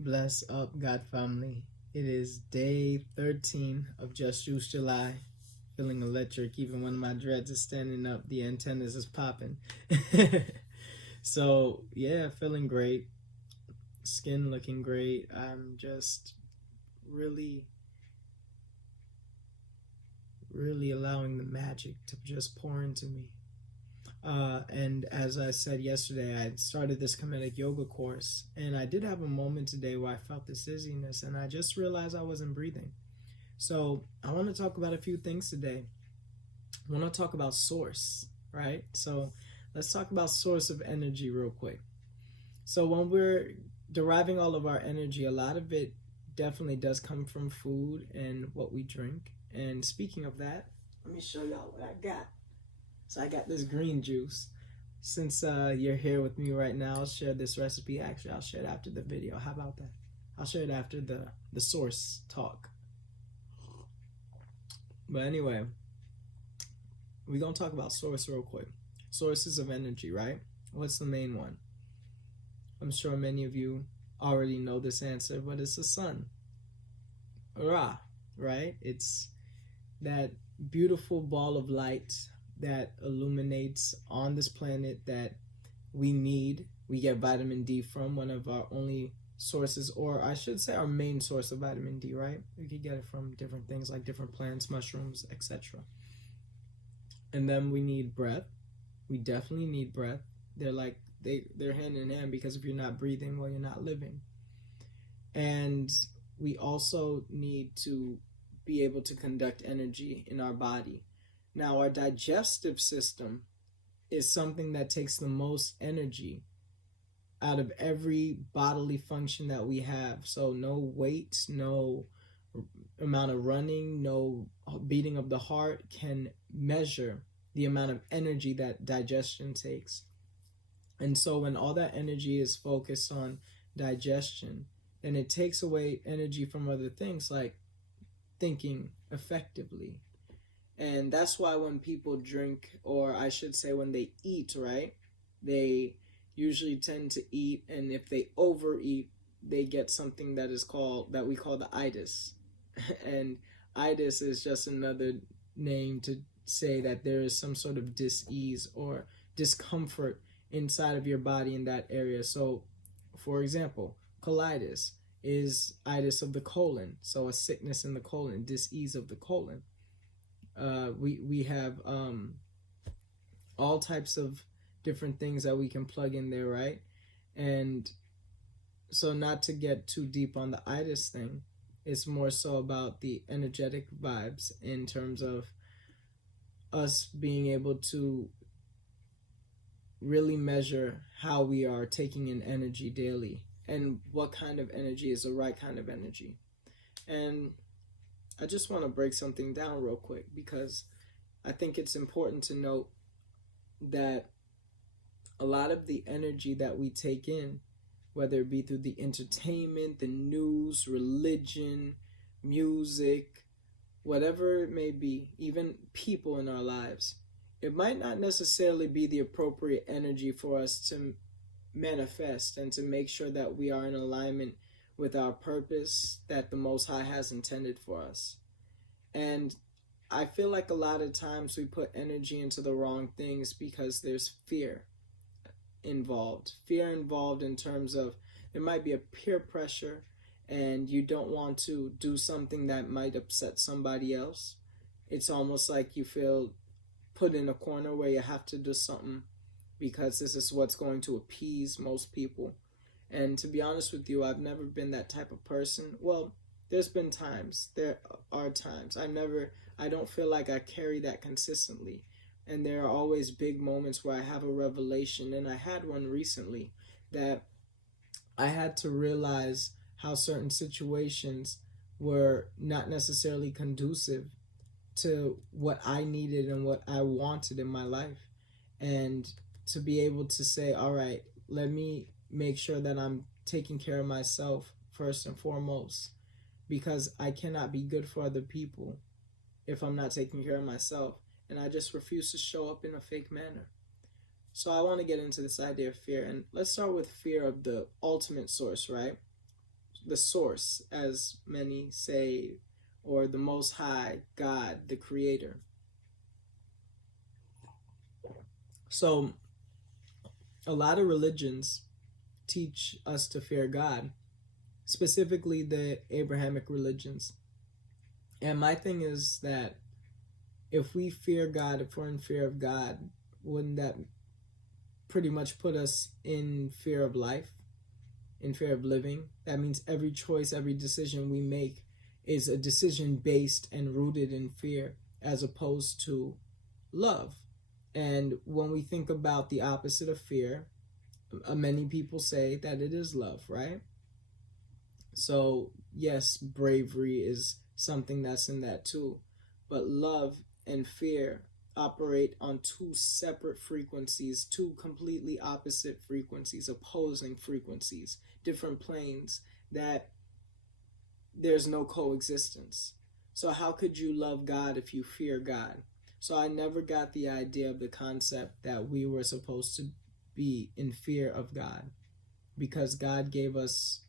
Bless up, God family. It is day 13 of Just Juice July. Feeling electric, even when my dreads are standing up, the antennas is popping. So, yeah, feeling great. Skin looking great. I'm just really, really allowing the magic to just pour into me. And as I said yesterday, I started this comedic yoga course, and I did have a moment today where I felt this dizziness, and I just realized I wasn't breathing. So I want to talk about a few things today. I want to talk about source, right? So let's talk about source of energy real quick. So when we're deriving all of our energy, a lot of it definitely does come from food and what we drink. And speaking of that, let me show y'all what I got. So I got this green juice. Since you're here with me right now, I'll share this recipe. Actually, I'll share it after the video. How about that? I'll share it after the source talk. But anyway, we're going to talk about source real quick. Sources of energy, right? What's the main one? I'm sure many of you already know this answer, but it's the sun. Ra, right? It's that beautiful ball of light that illuminates on this planet that we need. We get vitamin D from, one of our only sources, or I should say our main source of vitamin D, right? We could get it from different things like different plants, mushrooms, etc. And then we need breath. We definitely need breath. They're hand in hand, because if you're not breathing, well, you're not living. And we also need to be able to conduct energy in our body. Now, our digestive system is something that takes the most energy out of every bodily function that we have. So no weight, no amount of running, no beating of the heart can measure the amount of energy that digestion takes. And so when all that energy is focused on digestion, then it takes away energy from other things like thinking effectively. And that's why when people drink, or I should say when they eat, right, they usually tend to eat, and if they overeat, they get something that we call the itis. And itis is just another name to say that there is some sort of dis-ease or discomfort inside of your body in that area. So, for example, colitis is itis of the colon, so a sickness in the colon, dis-ease of the colon. We have all types of different things that we can plug in there, right? And so, not to get too deep on the itis thing, it's more so about the energetic vibes in terms of us being able to really measure how we are taking in energy daily and what kind of energy is the right kind of energy. And I just want to break something down real quick, because I think it's important to note that a lot of the energy that we take in, whether it be through the entertainment, the news, religion, music, whatever it may be, even people in our lives, it might not necessarily be the appropriate energy for us to manifest and to make sure that we are in alignment with our purpose that the Most High has intended for us. And I feel like a lot of times we put energy into the wrong things because there's fear involved. Fear involved in terms of there might be a peer pressure and you don't want to do something that might upset somebody else. It's almost like you feel put in a corner where you have to do something because this is what's going to appease most people. And to be honest with you, I've never been that type of person. Well, there's been times. There are times. I don't feel like I carry that consistently. And there are always big moments where I have a revelation. And I had one recently that I had to realize how certain situations were not necessarily conducive to what I needed and what I wanted in my life. And to be able to say, all right, let me make sure that I'm taking care of myself first and foremost, because I cannot be good for other people if I'm not taking care of myself. And I just refuse to show up in a fake manner. So I want to get into this idea of fear. And let's start with fear of the ultimate source, right? the source, as many say, or the Most High, God, the Creator. So, a lot of religions teach us to fear God, specifically the Abrahamic religions. And my thing is that if we fear God, if we're in fear of God, wouldn't that pretty much put us in fear of life, in fear of living? That means every choice, every decision we make is a decision based and rooted in fear as opposed to love. And when we think about the opposite of fear, many people say that it is love, right? So, yes, bravery is something that's in that too. But love and fear operate on two separate frequencies, two completely opposite frequencies, opposing frequencies, different planes, that there's no coexistence. So how could you love God if you fear God? So I never got the idea of the concept that we were supposed to be in fear of God, because God gave us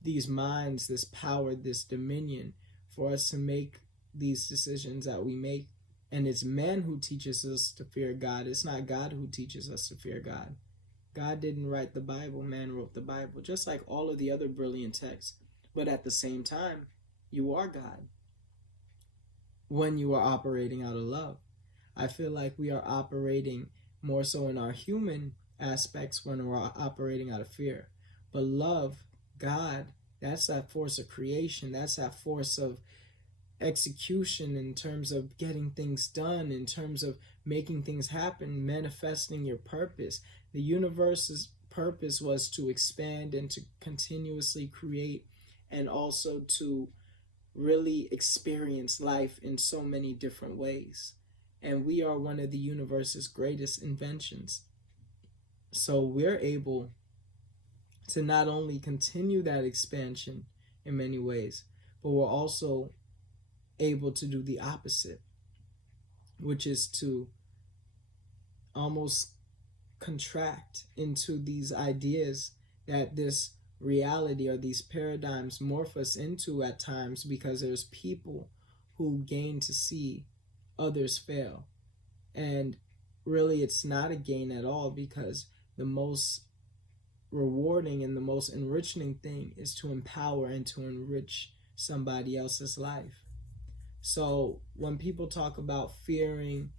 these minds, this power, this dominion for us to make these decisions that we make. And it's man who teaches us to fear God. It's not God who teaches us to fear God. God didn't write the Bible, man wrote the Bible, just like all of the other brilliant texts. But at the same time, you are God when you are operating out of love. I feel like we are operating more so in our human aspects when we're operating out of fear. But love, God, that's that force of creation. That's that force of execution in terms of getting things done, in terms of making things happen, manifesting your purpose. The universe's purpose was to expand and to continuously create, and also to really experience life in so many different ways. And we are one of the universe's greatest inventions. So we're able to not only continue that expansion in many ways, but we're also able to do the opposite, which is to almost contract into these ideas that this reality or these paradigms morph us into at times, because there's people who gain to see others fail. And really it's not a gain at all, because the most rewarding and the most enriching thing is to empower and to enrich somebody else's life. So when people talk about fearing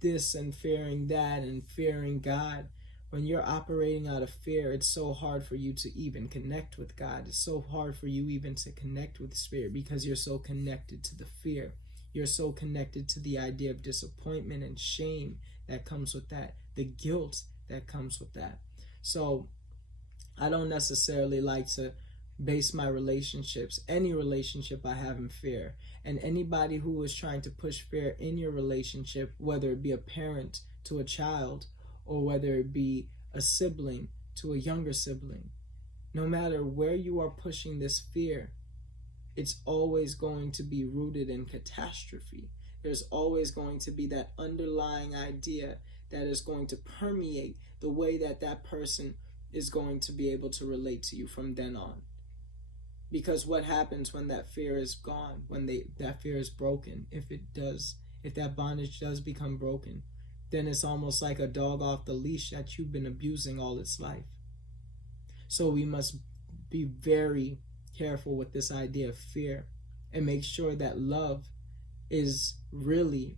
this and fearing that and fearing God, when you're operating out of fear, it's so hard for you to even connect with God. It's so hard for you even to connect with Spirit, because you're so connected to the fear. You're so connected to the idea of disappointment and shame that comes with that, the guilt that comes with that. So I don't necessarily like to base my relationships, any relationship I have, in fear. And anybody who is trying to push fear in your relationship, whether it be a parent to a child, or whether it be a sibling to a younger sibling, no matter where you are pushing this fear, it's always going to be rooted in catastrophe. There's always going to be that underlying idea that is going to permeate the way that that person is going to be able to relate to you from then on. Because what happens when that fear is gone, when that fear is broken, if that bondage does become broken, then it's almost like a dog off the leash that you've been abusing all its life. So we must be very careful with this idea of fear, and make sure that love is really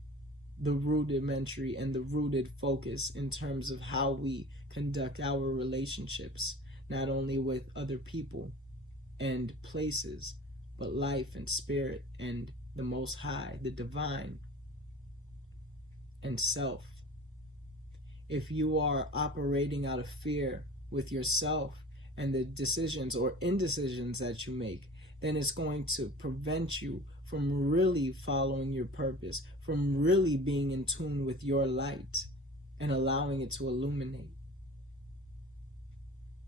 the rudimentary and the rooted focus in terms of how we conduct our relationships, not only with other people and places, but life and spirit and the Most High, the divine, and self. If you are operating out of fear with yourself and the decisions or indecisions that you make, then it's going to prevent you from really following your purpose, from really being in tune with your light and allowing it to illuminate.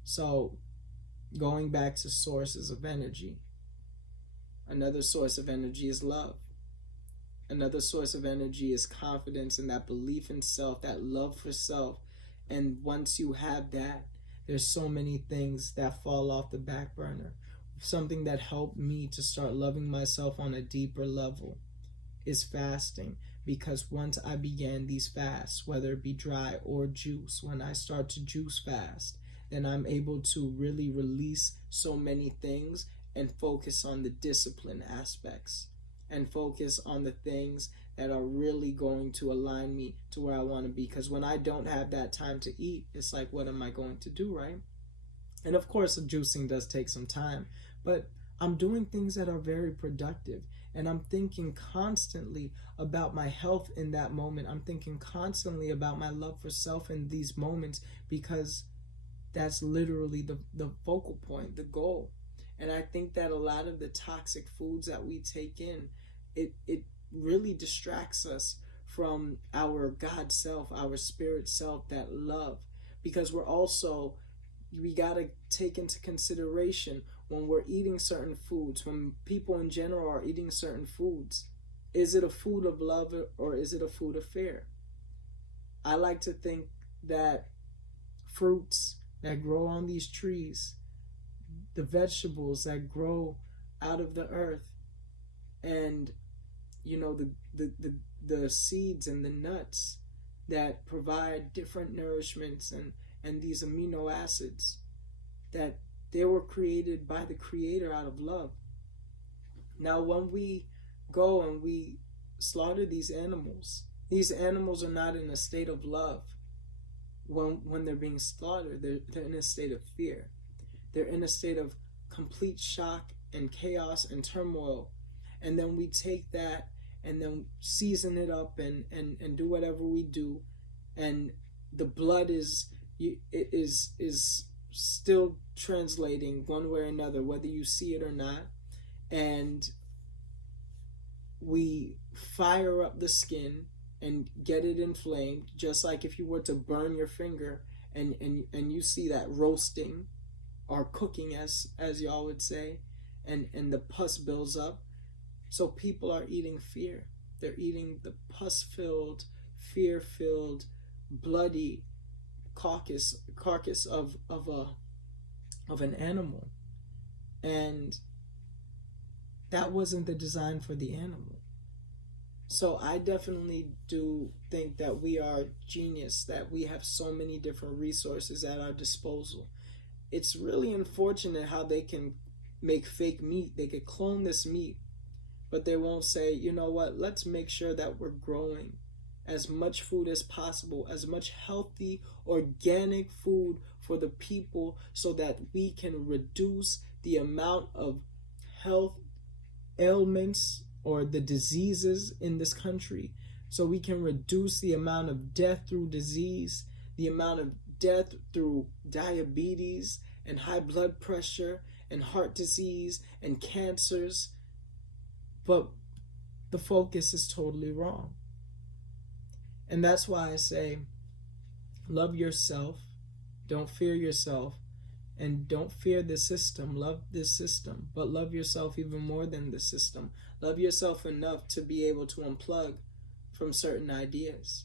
So, going back to sources of energy, another source of energy is love. Another source of energy is confidence and that belief in self, that love for self. And once you have that, there's so many things that fall off the back burner. Something that helped me to start loving myself on a deeper level is fasting, because once I began these fasts, whether it be dry or juice, when I start to juice fast, then I'm able to really release so many things and focus on the discipline aspects and focus on the things that are really going to align me to where I want to be. Because when I don't have that time to eat, it's like, what am I going to do, right? And of course, the juicing does take some time, but I'm doing things that are very productive. And I'm thinking constantly about my health in that moment. I'm thinking constantly about my love for self in these moments, because that's literally the focal point, the goal. And I think that a lot of the toxic foods that we take in, it really distracts us from our God self, our spirit self, that love. Because we got to take into consideration when we're eating certain foods, when people in general are eating certain foods, is it a food of love or is it a food of fear? I like to think that fruits that grow on these trees, the vegetables that grow out of the earth, and the seeds and the nuts that provide different nourishments and these amino acids, that they were created by the Creator out of love. Now, when we go and we slaughter these animals are not in a state of love. When they're being slaughtered, they're in a state of fear. They're in a state of complete shock and chaos and turmoil. And then we take that and then season it up and do whatever we do, and the blood is still translating one way or another, whether you see it or not. And we fire up the skin and get it inflamed, just like if you were to burn your finger and you see that roasting or cooking, as y'all would say, and the pus builds up. So people are eating fear. They're eating the pus-filled, fear-filled, bloody carcass of an animal. And that wasn't the design for the animal. So I definitely do think that we are genius, that we have so many different resources at our disposal. It's really unfortunate how they can make fake meat. They could clone this meat, but they won't say, you know what, let's make sure that we're growing as much food as possible, as much healthy, organic food for the people, so that we can reduce the amount of health ailments or the diseases in this country, so we can reduce the amount of death through disease, the amount of death through diabetes and high blood pressure and heart disease and cancers. But the focus is totally wrong. And that's why I say, love yourself, don't fear yourself, and don't fear the system. Love this system, but love yourself even more than the system. Love yourself enough to be able to unplug from certain ideas.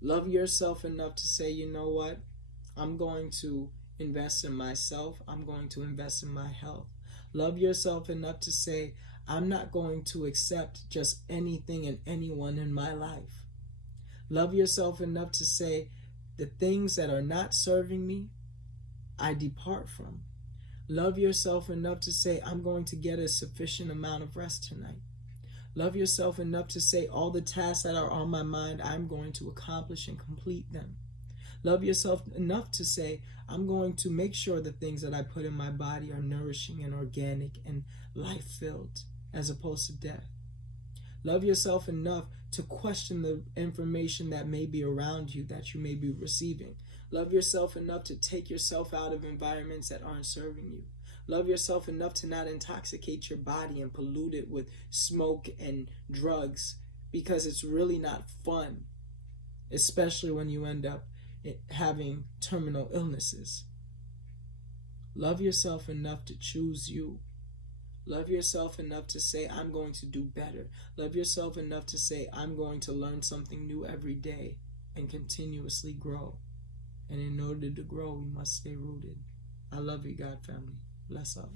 Love yourself enough to say, you know what, I'm going to invest in myself. I'm going to invest in my health. Love yourself enough to say, I'm not going to accept just anything and anyone in my life. Love yourself enough to say, the things that are not serving me, I depart from. Love yourself enough to say, I'm going to get a sufficient amount of rest tonight. Love yourself enough to say, all the tasks that are on my mind, I'm going to accomplish and complete them. Love yourself enough to say, I'm going to make sure the things that I put in my body are nourishing and organic and life-filled, as opposed to death. Love yourself enough to question the information that may be around you, that you may be receiving. Love yourself enough to take yourself out of environments that aren't serving you. Love yourself enough to not intoxicate your body and pollute it with smoke and drugs, because it's really not fun, especially when you end up having terminal illnesses. Love yourself enough to choose you. Love yourself enough to say, I'm going to do better. Love yourself enough to say, I'm going to learn something new every day and continuously grow And in order to grow, we must stay rooted. I love you, God family. Bless up.